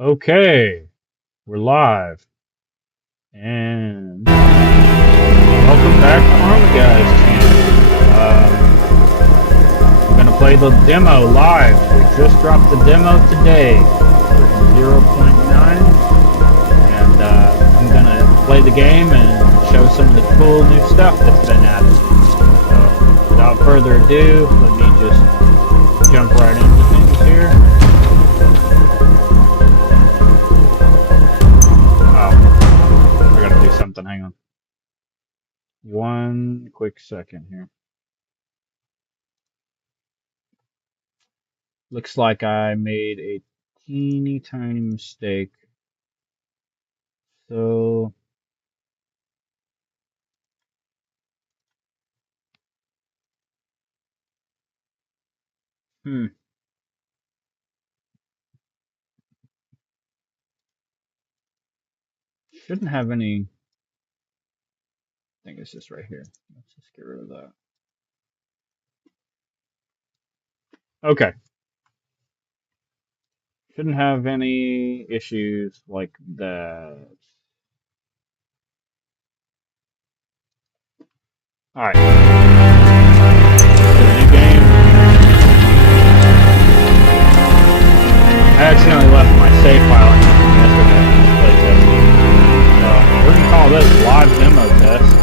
Okay, we're live, and welcome back to Armaguys channel. I'm gonna play the demo live. We just dropped the demo today, version 0.9, and I'm gonna play the game and show some of the cool new stuff that's been added. So, without further ado, let me just jump right into things here. Something. Hang on. One quick second here. Looks like I made a teeny tiny mistake. So shouldn't have any. I think it's just right here. Let's just get rid of that. Okay. Shouldn't have any issues like that. Alright. New game. I accidentally left my save file in yesterday from Playtesting. So we're gonna call this live demo test.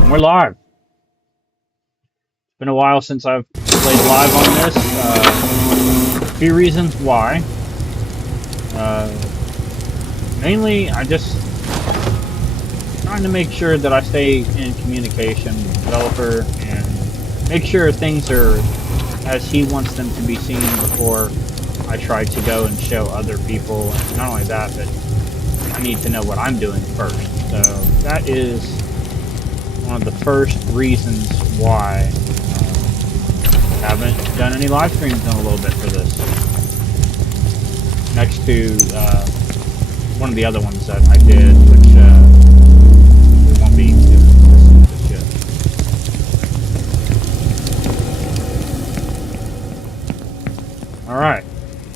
And we're live. It's been a while since I've played live on this. A few reasons why. Mainly, I just trying to make sure that I stay in communication with the developer and make sure things are as he wants them to be seen before I try to go and show other people. And not only that, but I need to know what I'm doing first. So that is one of the first reasons why I haven't done any live streams in a little bit for this. Next to one of the other ones that I did, which we won't be doing just yet. Alright,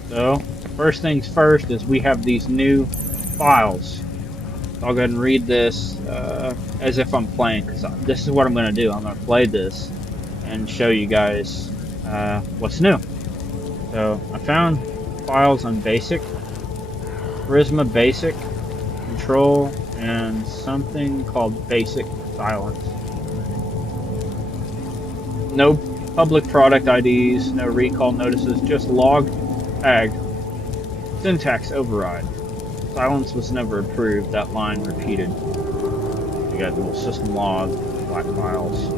so first things first is we have these new files. So I'll go ahead and read this as if I'm playing, because this is what I'm going to do. I'm going to play this and show you guys what's new. So I found files on Basic, Charisma Basic, Control, and something called Basic Silence. No public product IDs, no recall notices, just log tagged syntax override. Silence was never approved, that line repeated. You got little system log, black files.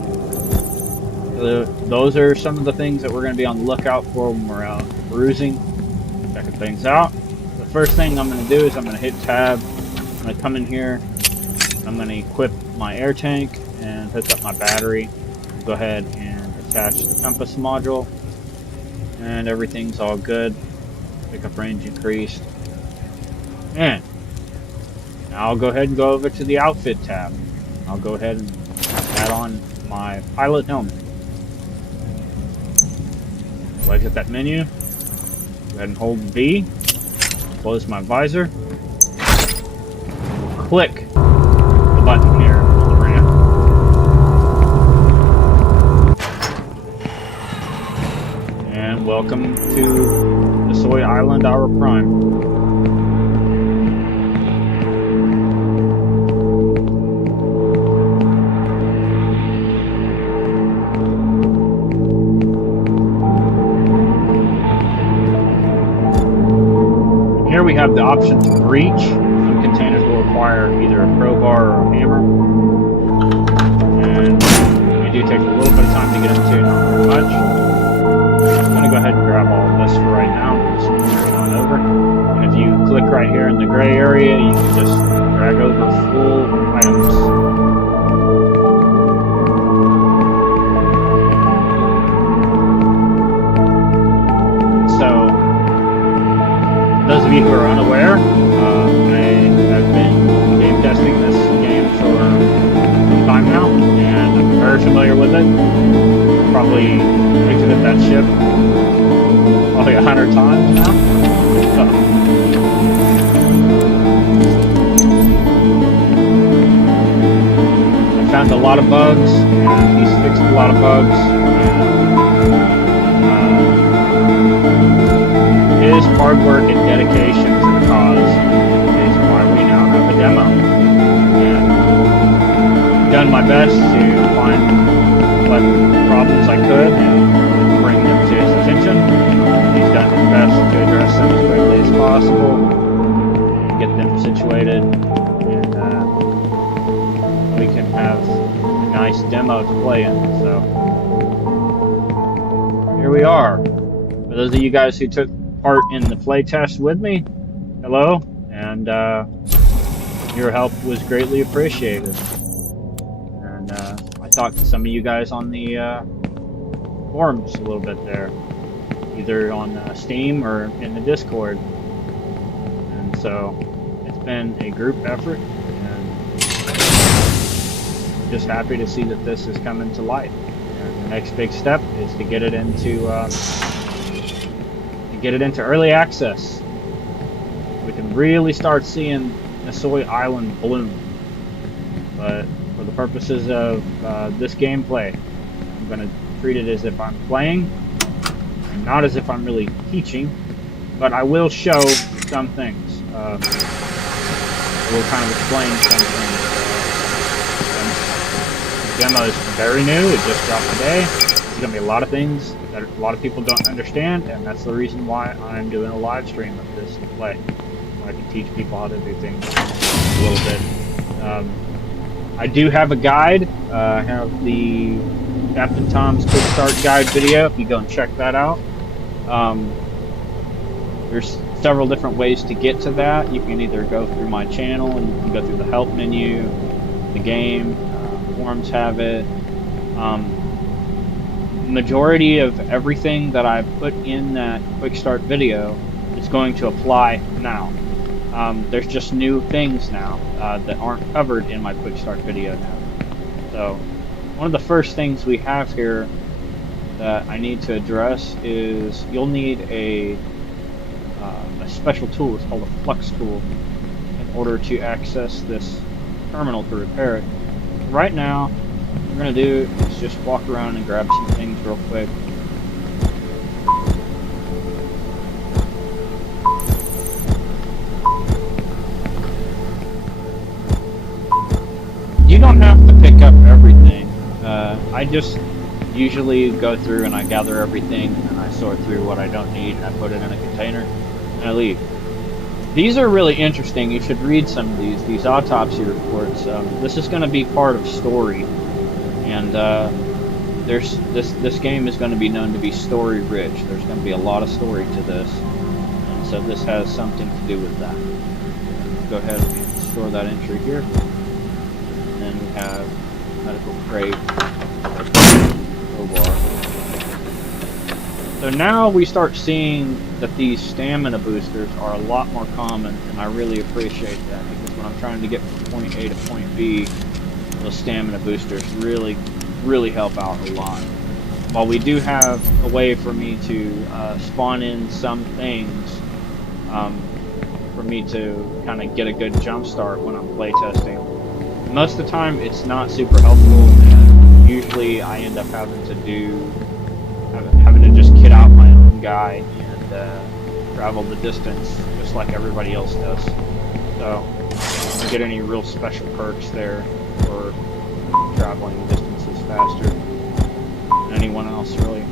Those are some of the things that we're going to be on the lookout for when we're out perusing, checking things out. The first thing I'm going to do is I'm going to hit tab. I'm going to come in here. I'm going to equip my air tank and hook up my battery. Go ahead and attach the compass module. And everything's all good. Pickup range increased. And now I'll go ahead and go over to the outfit tab. I'll go ahead and add on my pilot helmet. I'll exit that menu. Go ahead and hold V. Close my visor. Click the button here on the ramp. And welcome to the Soy Island Hour Prime. Here we have the option to breach. Some containers will require either a crowbar or a hammer. And they do take a little bit of time to get into, not very much. I'm going to go ahead and grab all of this for right now. Just move it on over. And if you click right here in the gray area, you can just drag over full items. Those of you who are unaware, I have been game testing this game for some time now, and the first familiar with it, probably exited that ship probably 100 times now. So. I found a lot of bugs, and he's fixed a lot of bugs. And, his hard work and dedication to the cause is why we now have a demo. And I've done my best to find what problems I could and bring them to his attention. He's done his best to address them as quickly as possible, get them situated, and we can have a nice demo to play in. So here we are. For those of you guys who took part in the playtest with me, hello, and your help was greatly appreciated. And I talked to some of you guys on the forums a little bit there, either on Steam or in the Discord. And so it's been a group effort, and I'm just happy to see that this is coming to light. And the next big step is to get it into early access. We can really start seeing Nassoi Island bloom. But for the purposes of this gameplay, I'm going to treat it as if I'm playing, and not as if I'm really teaching, but I will show some things. I will kind of explain some things. The demo is very new, it just dropped today. There's going to be a lot of things that a lot of people don't understand, and that's the reason why I'm doing a live stream of this to play. I can teach people how to do things a little bit. I do have a guide. I have the Captain Tom's Quick Start Guide video, if you go and check that out. There's several different ways to get to that. You can either go through my channel, and you can go through the help menu, the game, forums have it. Majority of everything that I put in that quick start video is going to apply now. There's just new things now that aren't covered in my quick start video now. So one of the first things we have here that I need to address is you'll need a special tool. It's called a flux tool in order to access this terminal to repair it. Right now, what we're going to do is just walk around and grab some things real quick. You don't have to pick up everything. I just usually go through and I gather everything and I sort through what I don't need and I put it in a container and I leave. These are really interesting. You should read some of these autopsy reports. This is going to be part of story, and this game is going to be known to be story rich. There's going to be a lot of story to this, and so this has something to do with that. Go ahead and store that entry here, and then we have medical crate, crowbar. So now we start seeing that these stamina boosters are a lot more common, and I really appreciate that, because when I'm trying to get from point A to point B, those stamina boosters really help out a lot. While we do have a way for me to spawn in some things, for me to kind of get a good jump start when I'm playtesting, most of the time it's not super helpful, and usually I end up having to just kit out my own guy and travel the distance just like everybody else does. So I don't get any real special perks there for traveling distances faster than anyone else, really.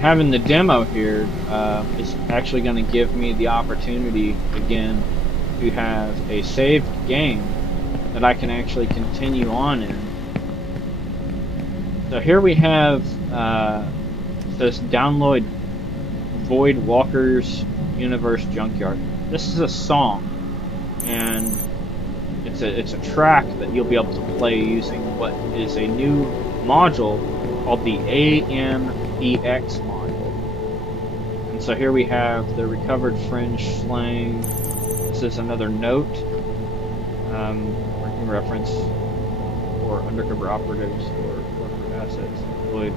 Having the demo here is actually going to give me the opportunity again to have a saved game that I can actually continue on in. So here we have this download Void Walker's Universe Junkyard. This is a song, and it's a track that you'll be able to play using what is a new module called the AMPX module. And so here we have the recovered fringe slang. This is another note, working reference for undercover operatives or corporate assets deployed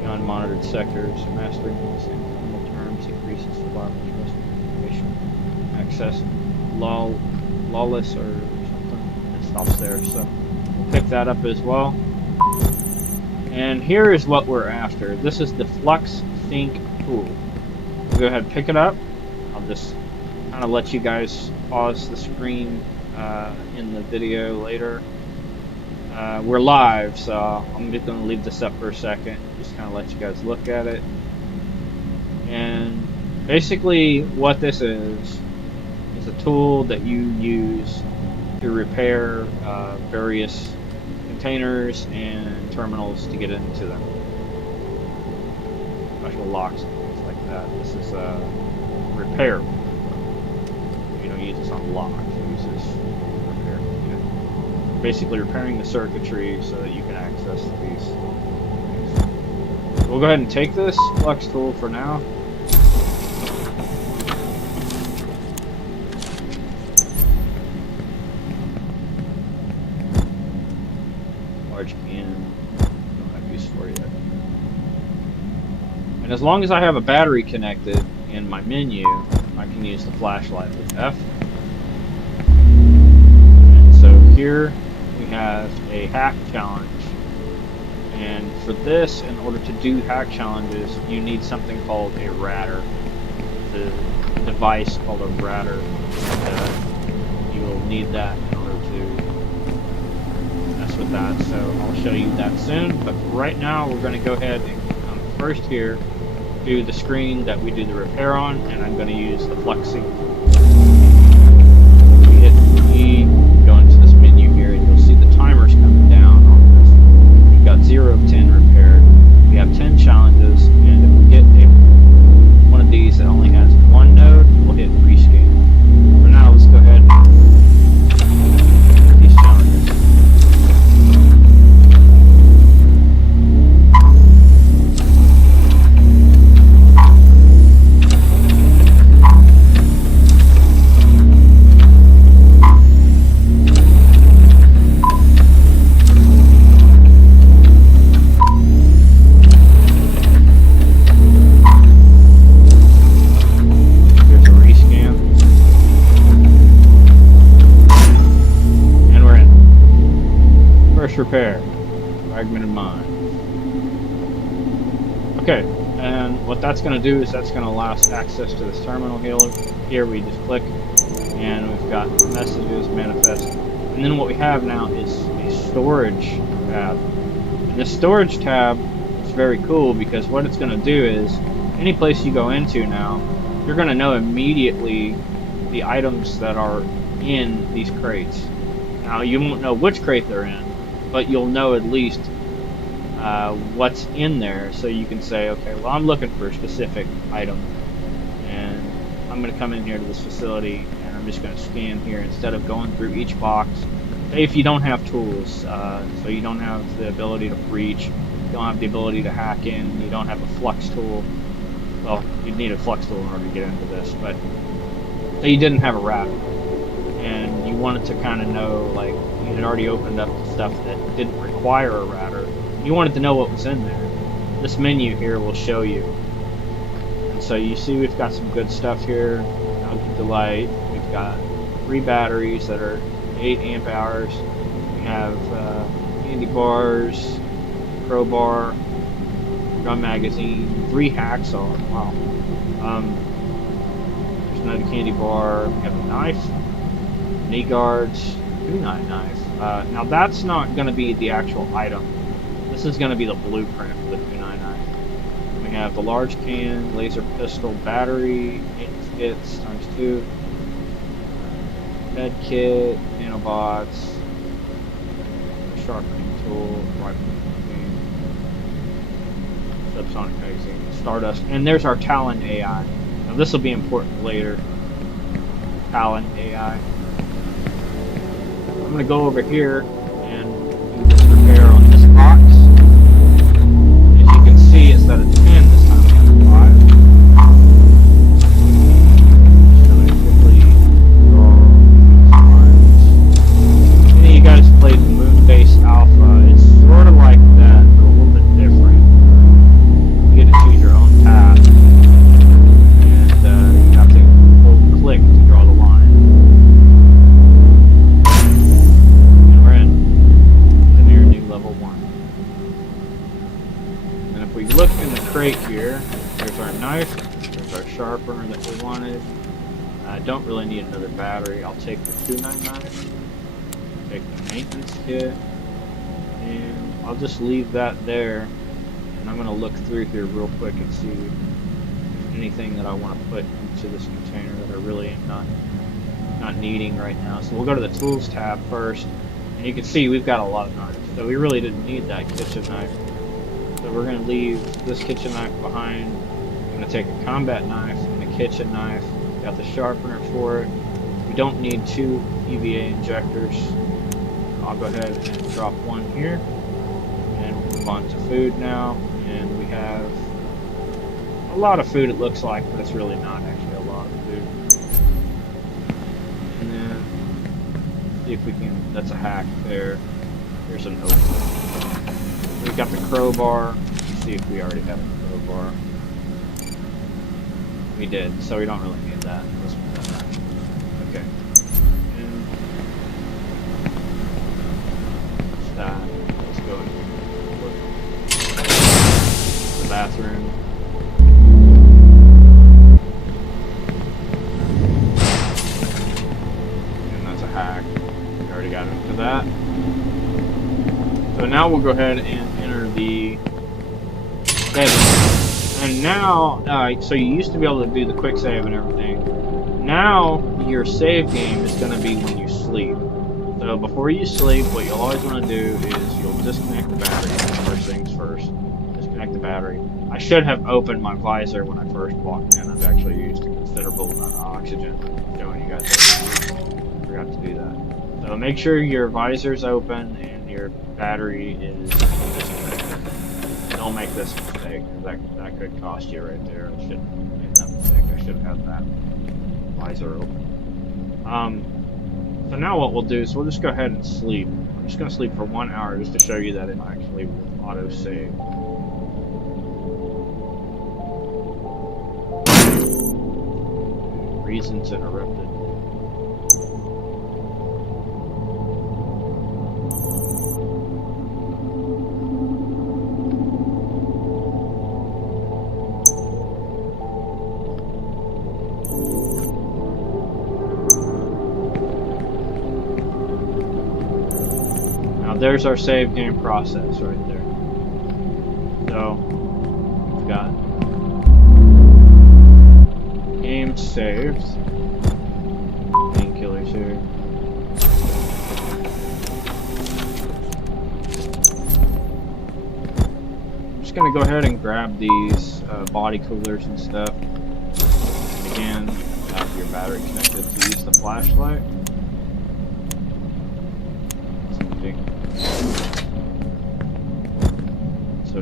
beyond monitored sectors. Mastering these informal terms increases the level of trust information access. Lawless or something. It stops there, so we'll pick that up as well. And here is what we're after. This is the Flux Sync tool. We'll go ahead and pick it up. I'll just kind of let you guys pause the screen in the video later. We're live, so I'm just going to leave this up for a second, just kind of let you guys look at it. And basically what this is a tool that you use to repair various containers and terminals to get into them. Special locks and things like that. This is a repair. You don't use this on locks, you use this repair. Basically repairing the circuitry so that you can access these things. We'll go ahead and take this Flux tool for now. Large can, don't have use for yet. And as long as I have a battery connected in my menu, I can use the flashlight with F. And so here we have a hack challenge, and for this, in order to do hack challenges, you need something called a router. The device called a router. You will need that in order to mess with that, so I'll show you that soon. But right now we're going to go ahead and come first here to the screen that we do the repair on, and I'm going to use the Flux Sync. We hit E, go into this menu here, and you'll see the timers coming down on this. We've got 0 of 10 repaired. We have 10 challenges, and if we get one of these that only has one node, we'll hit rescan. For now, let's go ahead and these challenges. Repair, fragmented mind. Okay, and what that's going to do is that's going to allow us access to this terminal here. We just click, and we've got messages, manifest, and then what we have now is a storage tab. And this storage tab is very cool because what it's going to do is any place you go into now, you're going to know immediately the items that are in these crates. Now you won't know which crate they're in, but you'll know at least what's in there, so you can say, okay, well, I'm looking for a specific item, and I'm going to come in here to this facility, and I'm just going to scan here instead of going through each box. If you don't have tools, so you don't have the ability to breach, you don't have the ability to hack in, you don't have a flux tool. Well, you'd need a flux tool in order to get into this, but say you didn't have a router, and you wanted to kind of know, like, you had already opened up the stuff that didn't require a router. You wanted to know what was in there. This menu here will show you. And so you see we've got some good stuff here. Algae Delight. We've got 3 batteries that are 8 amp hours. We have candy bars, crowbar, drum magazine, 3 hacksaw. Wow. There's another candy bar. We have a knife, knee guards, kunai knife. Now that's not going to be the actual item. This is going to be the blueprint for the kunai knife. We have the large can, laser pistol, battery, maintenance kits ×2, med kit, nanobots, sharpening tool, rifle magazine, subsonic magazine, stardust, and there's our Talon AI. Now this will be important later. Talon AI. I'm going to go over here and do this repair on this box. if we look in the crate here, there's our knife, there's our sharpener that we wanted. I don't really need another battery. I'll take the kunai knife, take the maintenance kit, and I'll just leave that there. And I'm going to look through here real quick and see if there's anything that I want to put into this container that I really am not needing right now. So we'll go to the tools tab first, and you can see we've got a lot of knives. So we really didn't need that kitchen knife. So we're going to leave this kitchen knife behind. I'm going to take a combat knife and a kitchen knife. Got the sharpener for it. We don't need 2 EVA injectors. I'll go ahead and drop one here. And move on to food now. And we have a lot of food, it looks like, but it's really not actually a lot of food. And then see if we can, that's a hack there. Here's an opening. We've got the crowbar. Let's see if we already have a crowbar. We did, so we don't really need that. Let's put that back. Okay. And that. Let's go and look at the bathroom. And that's a hack. We already got into that. So now we'll go ahead and enter the save. And now, so you used to be able to do the quick save and everything. Now, your save game is going to be when you sleep. So before you sleep, what you'll always want to do is you'll disconnect the battery. First things first. Disconnect the battery. I should have opened my visor when I first walked in. I've actually used a considerable amount of oxygen. I'm showing you guys that. I forgot to do that. So make sure your visor's open and your battery is disconnected. Don't make this mistake, because that could cost you right there. I shouldn't have made that mistake. I should have had that visor open. So now what we'll do is we'll just go ahead and sleep. I'm just going to sleep for 1 hour just to show you that it actually will auto-save. Reasons interrupted. There's our save game process right there. So, we've got game saved. Painkillers here. I'm just going to go ahead and grab these body coolers and stuff. And again, have your battery connected to use the flashlight. So,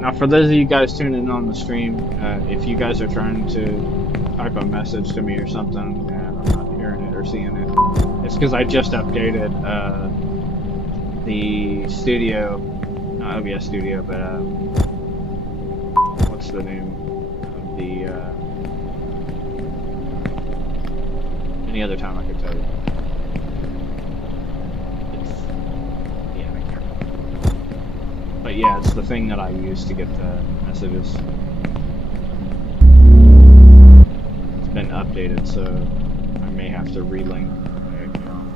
now, for those of you guys tuning in on the stream, if you guys are trying to type a message to me or something and I'm not hearing it or seeing it, it's because I just updated the studio, not OBS Studio, but what's the name of the, any other time I could tell you. But yeah, it's the thing that I use to get the messages. It's been updated, so I may have to relink my account.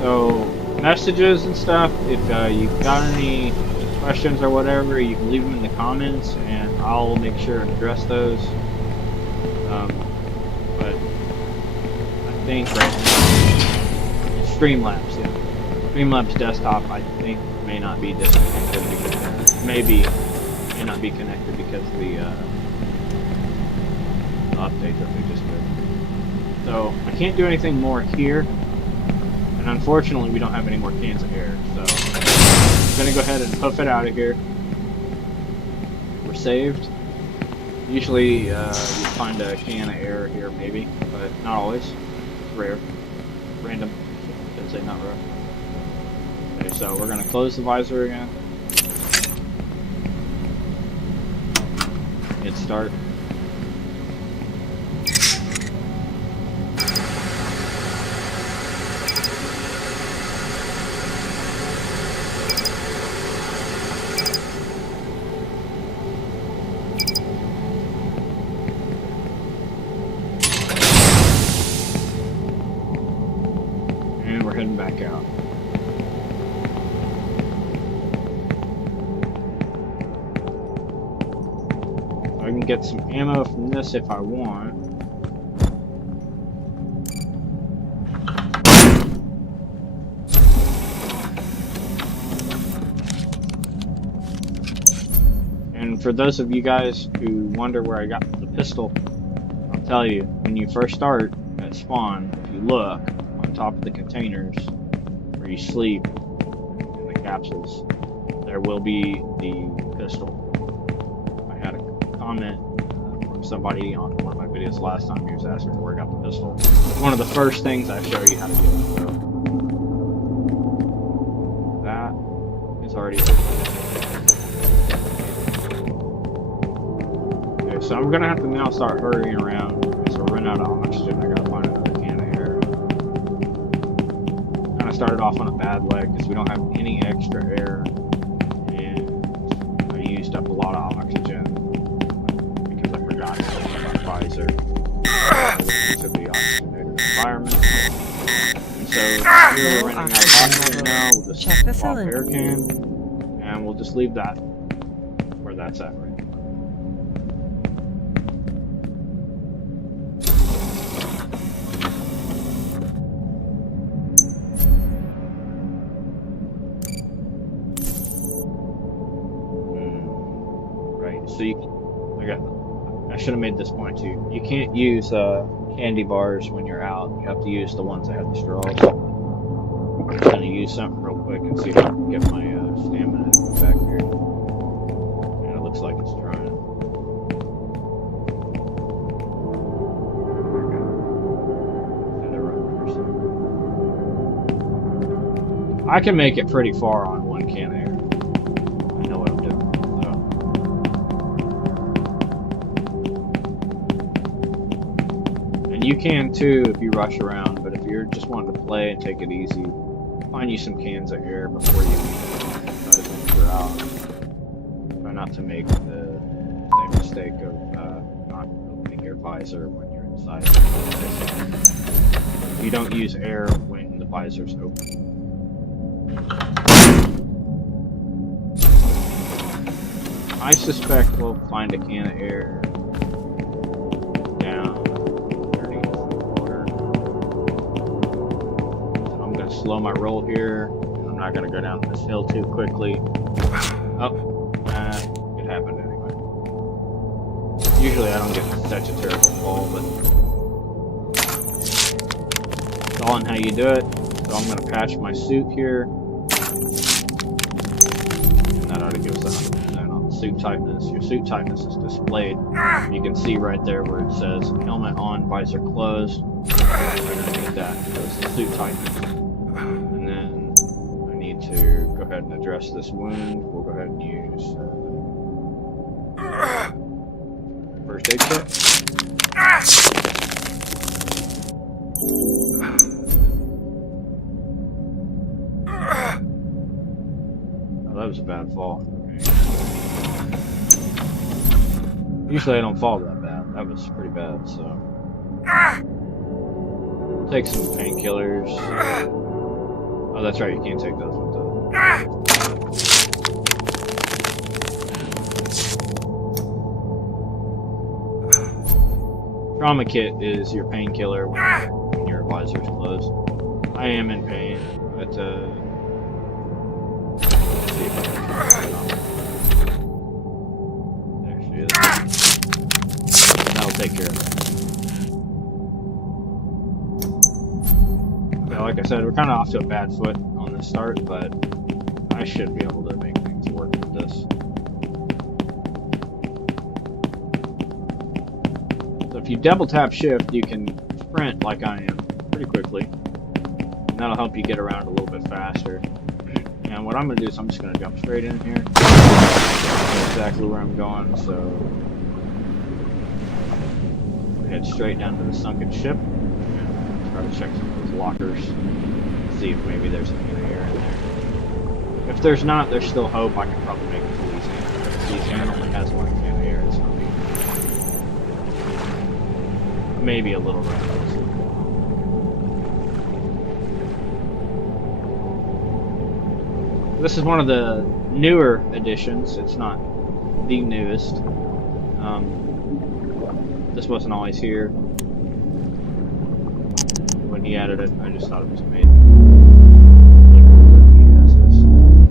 So, messages and stuff, if you've got any questions or whatever, you can leave them in the comments, and I'll make sure and address those. But I think right now, Streamlabs, yeah. Streamlabs desktop, I think, may not be disconnected because may not be connected because of the update that we just did. So I can't do anything more here, and unfortunately we don't have any more cans of air. So I'm gonna go ahead and puff it out of here. we're saved. Usually you find a can of air here maybe, but not always. Rare. Random. I'd say not rare. Okay, so we're gonna close the visor again. Hit start. And we're heading back out. I can get some ammo from this if I want. And for those of you guys who wonder where I got the pistol, I'll tell you, when you first start at spawn, if you look on top of the containers where you sleep in the capsules, there will be the pistol. I had a comment from somebody on one of my videos last time. He was asking where I got the pistol. One of the first things I show you how to get it. So that is already open. Okay, so I'm gonna have to now start hurrying around because we're running out of oxygen. I gotta find another can of air. Kind of started off on a bad leg because we don't have any extra air, and I used up a lot of oxygen. Visor to the oxygenated environment. And so we're running out of oxygen now. We'll just check the pop cylinder. air can, and we'll just leave that where that's at right now. Right, so I should have made this point too. You can't use candy bars when you're out. You have to use the ones that have the straws. I'm just gonna use something real quick and see if I can get my stamina back here. And it looks like it's trying. I can make it pretty far on one can of air. I know what I'm doing. You can too if you rush around, but if you're just wanting to play and take it easy, find you some cans of air before you leave. Try to venture out. Try not to make the same mistake of not opening your visor when you're inside. You don't use air when the visor's open. I suspect we'll find a can of air slow my roll here. I'm not going to go down this hill too quickly. Oh, it happened anyway. Usually I don't get such a terrible fall, but it's all in how you do it. So I'm going to patch my suit here. And that ought to give us 100% on the suit tightness. Your suit tightness is displayed. You can see right there where it says helmet on, visor closed. Underneath that goes the suit tightness. And then I need to go ahead and address this wound. We'll go ahead and use first aid kit. Oh, that was a bad fall. Okay. Usually I don't fall that bad. That was pretty bad, so. Take some painkillers. Oh, that's right, you can't take those ones out. Trauma kit is your painkiller when your visor's closed. I am in pain, but let's see if I can turn it off. There she is. That'll take care of it. Like I said, we're kind of off to a bad foot on the start, but I should be able to make things work with this. if you double tap shift, you can sprint like I am pretty quickly. And that'll help you get around a little bit faster. And what I'm going to do is I'm just going to jump straight in here. That's exactly where I'm going, so head straight down to the sunken ship. And try to check some of those lockers. See if maybe there's any air in there. If there's not, there's still hope. I can probably make it to Louisiana. If Louisiana only has one can of air, it's going to be maybe a little reckless. This is one of the newer editions. It's not the newest. This wasn't always here when he added it. I just thought it was amazing.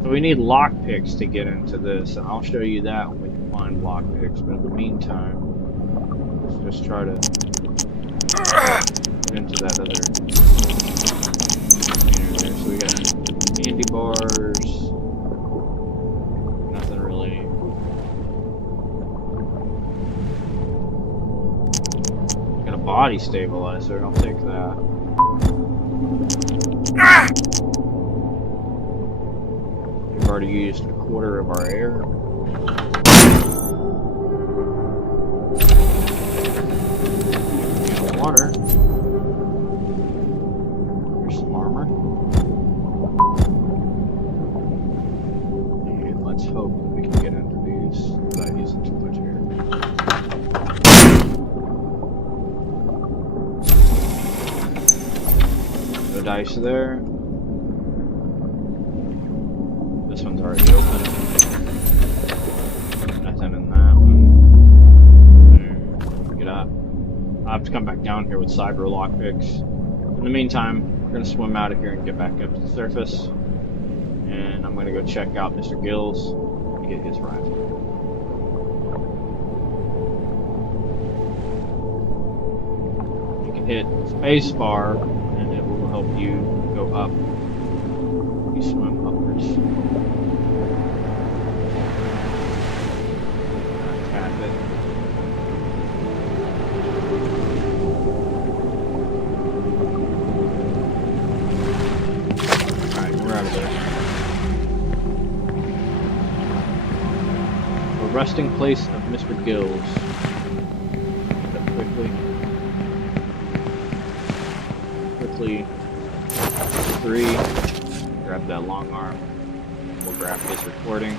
So we need lockpicks to get into this, and I'll show you that when we can find lockpicks. But in the meantime, let's just try to get into that other container there. So we got candy bars. Nothing really. Got a body stabilizer. I'll take that. We've already used a quarter of our air. Water. There's some armor. And let's hope that we can get into these without using too much air. No dice there. This one's already open. Nothing in that one. Get up. I have to come back down here with cyber lockpicks. In the meantime, we're going to swim out of here and get back up to the surface. And I'm going to go check out Mr. Gills and get his rifle. You can hit spacebar and it will help you go up. You swim upwards. Tap it. Alright, we're out of there. The resting place of Mr. Gills. Get up quickly. 3. Grab that long arm. We'll grab his recording.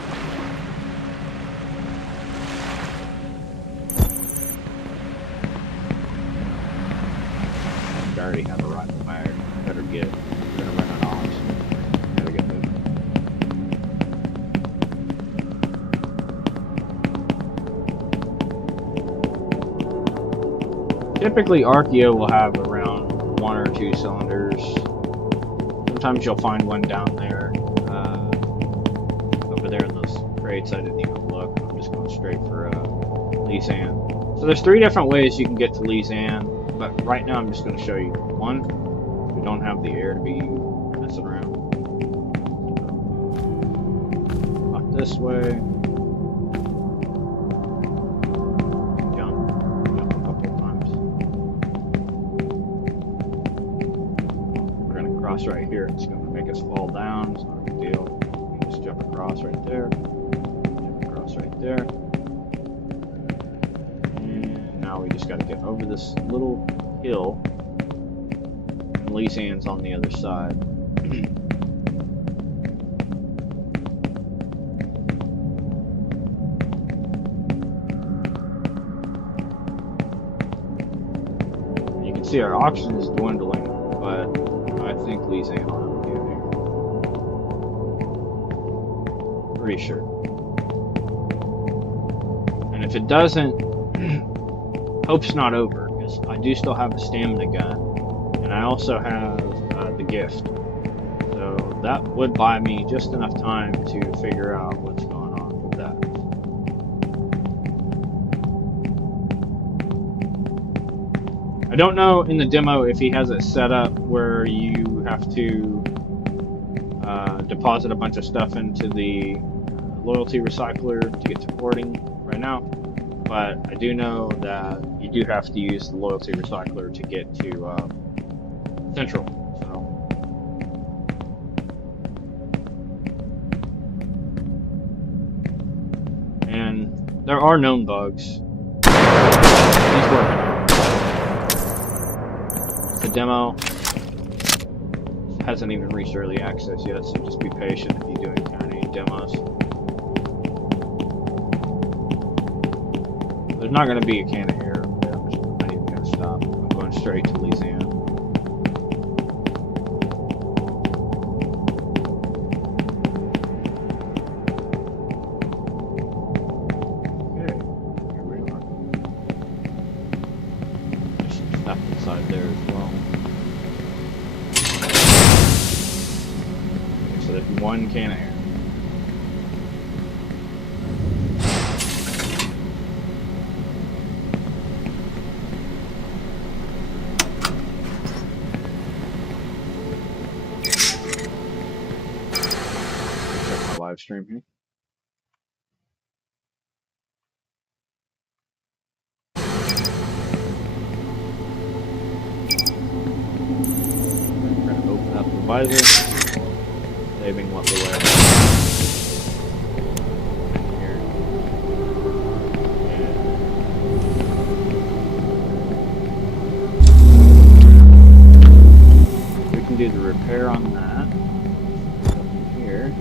I already have a rifle mag. Better get. We're gonna run out of arms. Gotta get moving. Typically, Archeo will have around 1 or 2 cylinders. Sometimes you'll find one down there. Over there in those crates, I didn't even look. I'm just going straight for Lisanne. So there's 3 different ways you can get to Lisanne, but right now I'm just going to show you one. We don't have the air to be messing around. Walk this way. Jump a couple of times. We're going to cross right here. It's going to make us fall down. It's not a big deal. We just jump across right there. Jump across right there. And now we just got to get over this little hill. And Lisanne's on the other side. You can see our oxygen is dwindling, but I think Lisanne will be in here. Pretty sure. And if it doesn't, hope's not over, because I do still have a stamina gun, and I also have the gift. So that would buy me just enough time to figure out what's going on with that. I don't know in the demo if he has it set up where you have to deposit a bunch of stuff into the loyalty recycler to get to porting right now. but I do know that you do have to use the loyalty recycler to get to Central. So, and there are known bugs. He's working on it. It's a demo. Hasn't even reached early access yet, so just be patient if you do encounter any demos. There's not going to be a can of air over there. I'm not even going to stop. I'm going straight to Louisiana. Okay, here we are. There's some stuff inside there as well. Okay, so there's one can of air. Live stream here. We're going to open up the visor, saving what we're wearing. Here. We can do the repair on that. Here.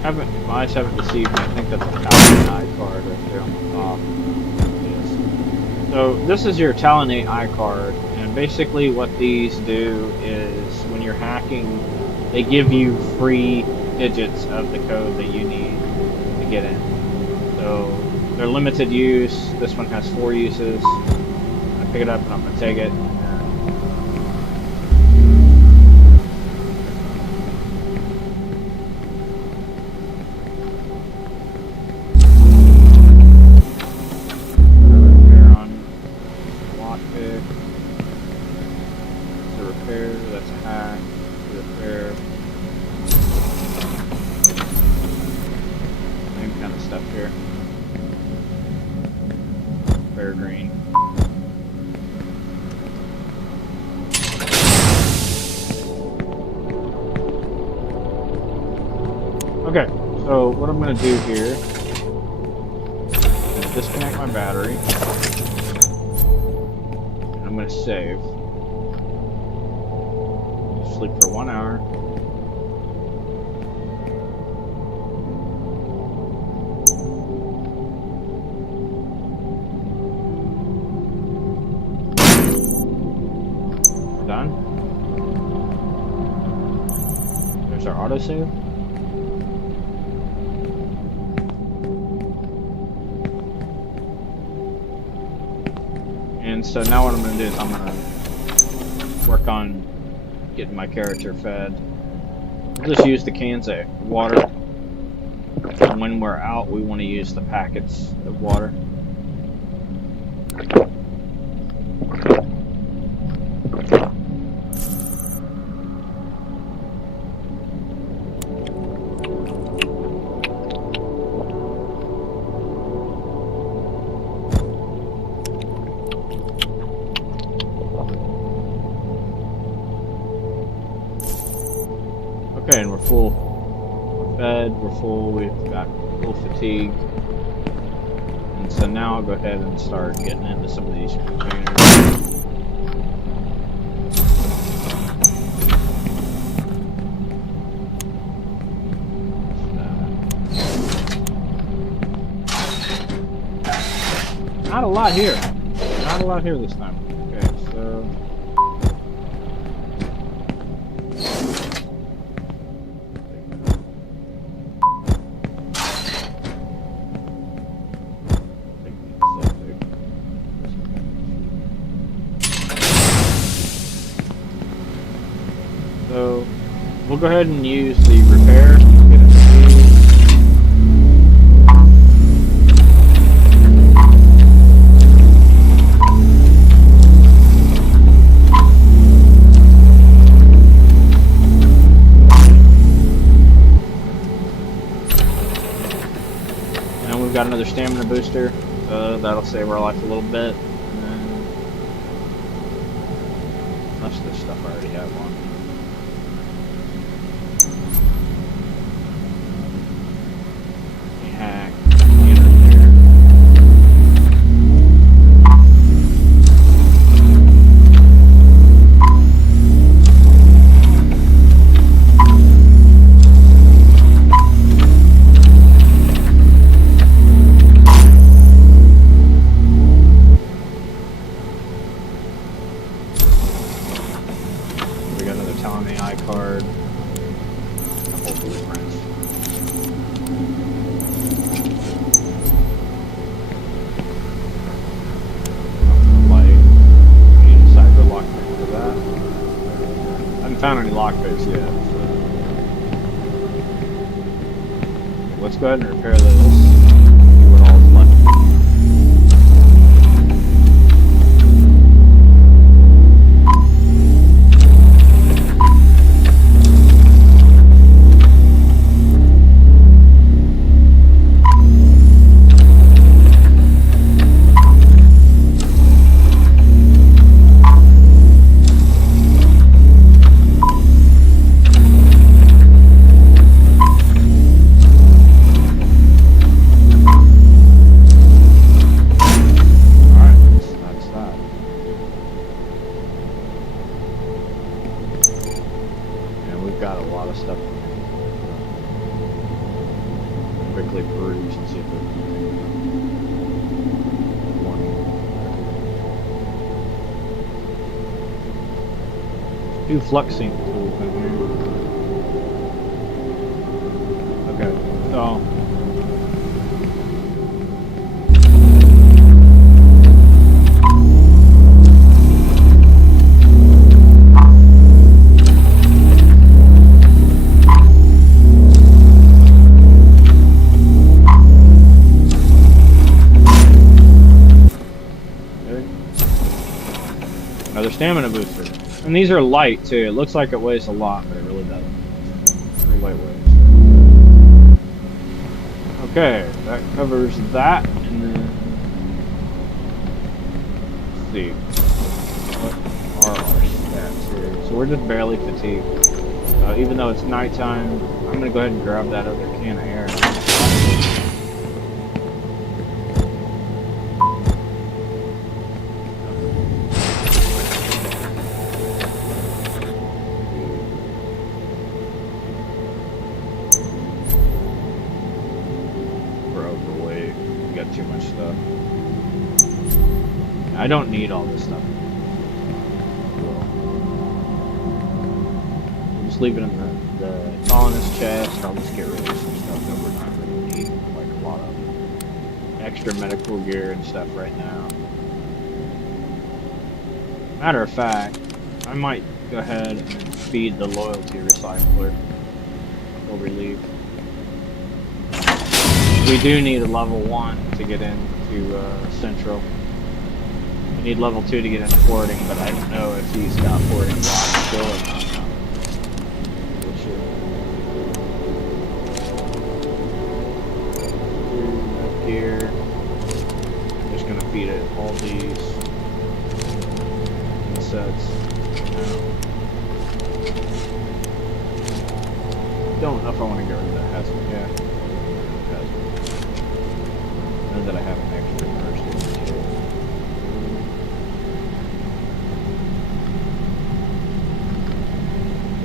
If my eyes haven't deceived me, I think that's a Talonite card right there on the top. Yes. So this is your Talonite iCard, and basically what these do is when you're hacking, they give you free digits of the code that you need to get in. So they're limited use. This one has 4 uses. I'm gonna pick it up and I'm gonna take it. Okay, so what I'm going to do here is disconnect my battery, and I'm going to save. Sleep for 1 hour. We're done. There's our autosave. And so now what I'm going to do is I'm going to work on getting my character fed. We'll just use the cans of water. And when we're out, we want to use the packets of water. Okay, and we're full. We're fed, we're full, we've got full fatigue. And so now I'll go ahead and start getting into some of these containers. Not a lot here. Not a lot here this time. Okay, so So we'll go ahead and use the repair. Get it and we've got another stamina booster. That'll save our life a little bit. And then most of this stuff I already have on. Hack. Card, a couple blueprints. Light. You decide to lockpick for that. I haven't found any lockpicks yet. So. Let's go ahead and repair this. See what all is left. Got a lot of stuff quickly peruse and see if there's one. Two fluxing tools in here. Okay, so another stamina booster. And these are light too. It looks like it weighs a lot, but it really doesn't. It's pretty lightweight. Okay, that covers that. And then let's see. What are our stats here? So we're just barely fatigued. Even though it's nighttime, I'm gonna go ahead and grab that other can of air. Too much stuff. I don't need all this stuff. We'll just leave it in the colonist chest. I'll just get rid of some stuff that we're not really needing, like a lot of extra medical gear and stuff right now. Matter of fact, I might go ahead and feed the loyalty recycler before we leave. We do need a level 1 to get into Central. We need level 2 to get into forwarding, but I don't know if he's got forwarding locked still or not. Up here. I'm just gonna feed it all these sets. Don't know if I want to get rid of that hazard. Yeah. That I have an extra first aid kit.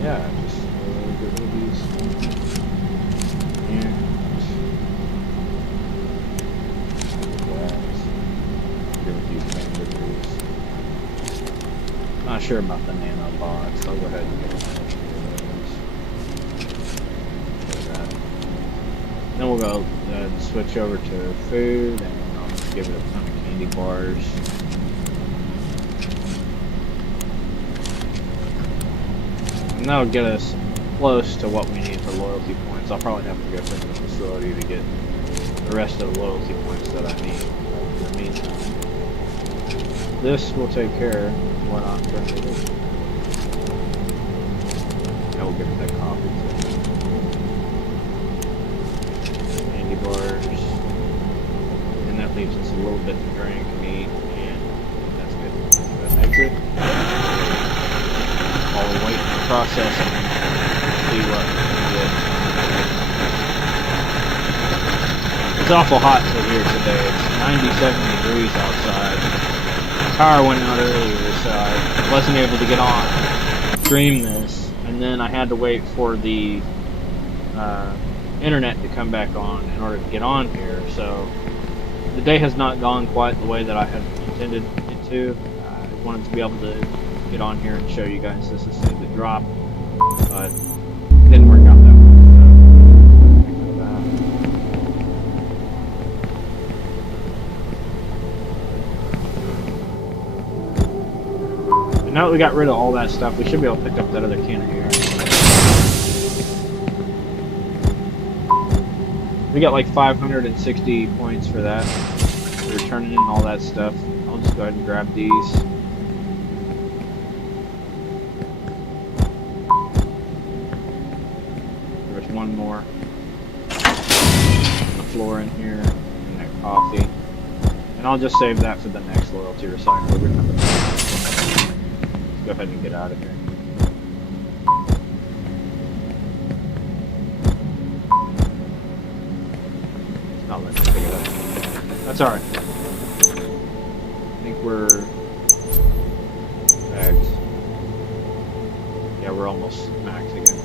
Yeah, just get rid of these. And give it these bandages. Not sure about the nanobots. I'll go ahead and get one of those. Then we'll go switch over to food, and I'll just give it a ton of candy bars. And that'll get us close to what we need for loyalty points. I'll probably have to go to the facility to get the rest of the loyalty points that I need in the meantime. This will take care of what I'm currently doing. I will give it that coffee too. Candy bars. And that leaves us a little bit to drink and eat, and that's good. That's exit. While we wait for the processing, see what we can get. It's awful hot here today. It's 97 degrees outside. The power went out earlier, so I wasn't able to get on stream this, and then I had to wait for the internet to come back on in order to get on here. So the day has not gone quite the way that I had intended it to. I wanted to be able to get on here and show you guys this is the drop, but it didn't work out that way. And now that we got rid of all that stuff, we should be able to pick up that other can of air. We got like 560 points for that. We're turning in all that stuff. I'll just go ahead and grab these. There's one more on the floor in here, and that coffee. And I'll just save that for the next loyalty recycle. We're gonna have to go ahead and get out of here. It's not letting me pick it up. That's alright. I think we're bags. Yeah, we're almost max again.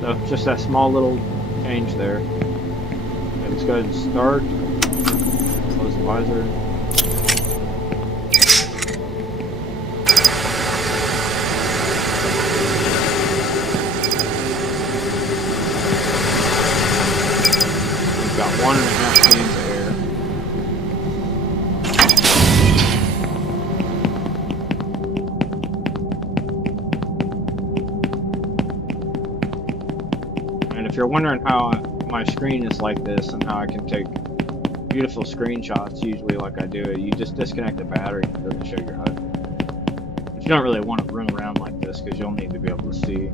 So just that small little change there. Okay, let's go ahead and start. Close the visor. We've got 1.5 cans of air. And if you're wondering how my screen is like this and how I can take beautiful screenshots, usually like I do it, you just disconnect the battery and it doesn't show your HUD. But you don't really want to run around like this because you'll need to be able to see.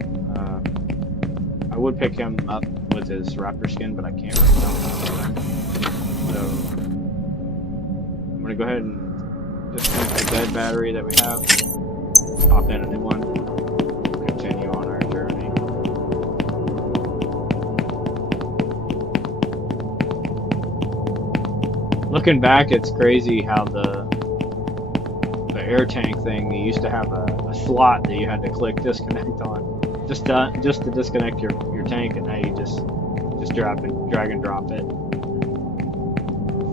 I would pick him up with his raptor skin, but I can't right now. So I'm gonna go ahead and disconnect the dead battery that we have, pop in a new one, continue on our journey. Looking back, it's crazy how the air tank thing, you used to have a slot that you had to click disconnect on just to disconnect your tank, and now you just drag and drop it,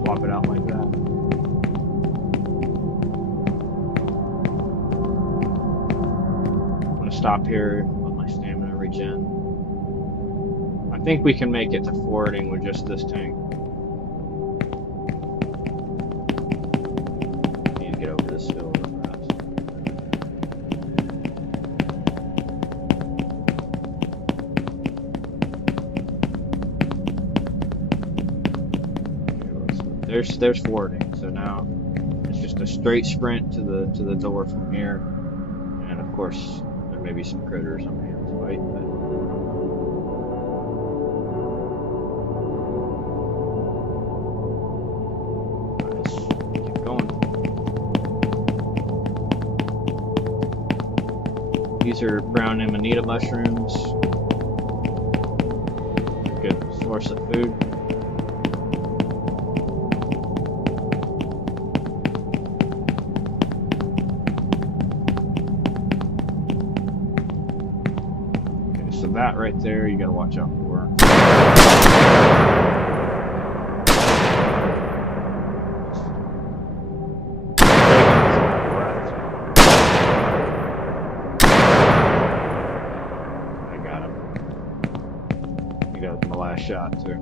swap it out like that. I'm gonna stop here, let my stamina regen. I think we can make it to forwarding with just this tank. Need to get over this hill real fast. There's forwarding. So now it's just a straight sprint to the door from here, and of course there may be some critters on the hands to fight. Let's keep going. These are brown amanita mushrooms. Good source of food. That right there, you gotta watch out for. I got him. He got my last shot too.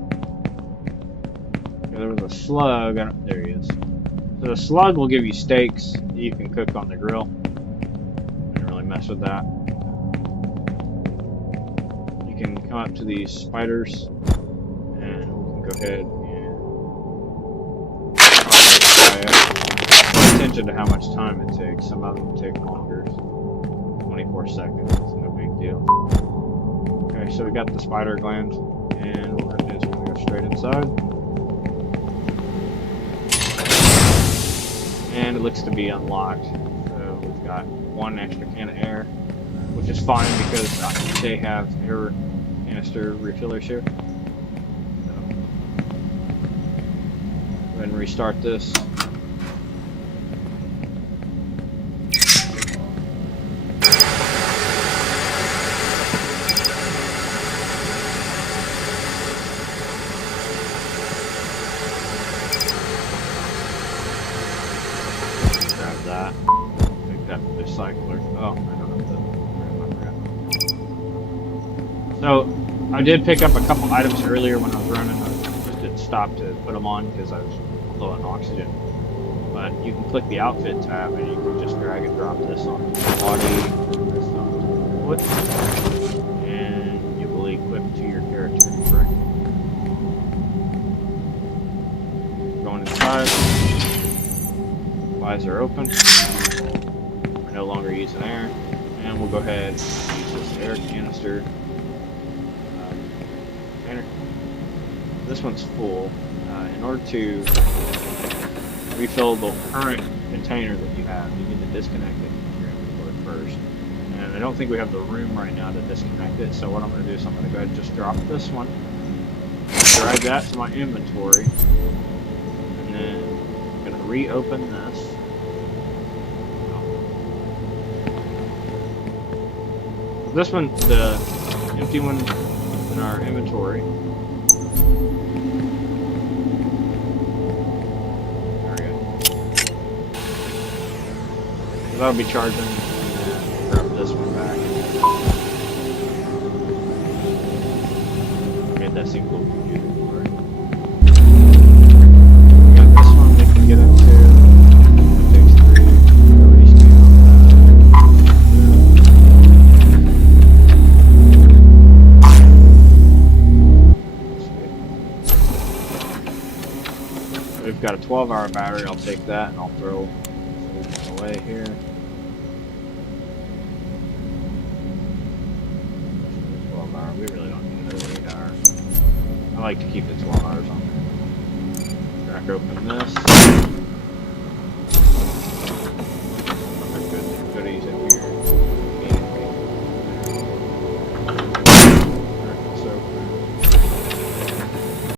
There was a slug. There he is. So the slug will give you steaks that you can cook on the grill. I didn't really mess with that. you can come up to these spiders, and we can go ahead and pay attention to how much time it takes. Some of them take longer. 24 seconds, no big deal. Okay, so we got the spider gland, and what we're going to do is we're going to go straight inside. And it looks to be unlocked. So we've got one extra can of air, which is fine because they have air canister refillers here. So, go ahead and restart this. That. Take that recycler. Oh, I don't know. So, I did pick up a couple items earlier when I was running. I just didn't stop to put them on because I was low on oxygen. But you can click the outfit tab and you can just drag and drop this on the body, this on the foot, and you will equip to your character. Right? Going inside. Eyes are open. We're no longer using air, and we'll go ahead and use this air canister container. This one's full. In order to refill the current container that you have, you need to disconnect it from your inventory first. And I don't think we have the room right now to disconnect it, so what I'm going to do is I'm going to go ahead and just drop this one, drag that to my inventory, and then I'm going to reopen this. This one, the empty one in our inventory. There we go. That'll be charging, and grab this one back. Okay, that seems a little confusing. We got this one we can get into. It takes 3. We've got a 12-hour battery. I'll take that and I'll throw it away here. 12-hour. We really don't need another 8-hour. I like to keep the 12 hours on there. Crack open this.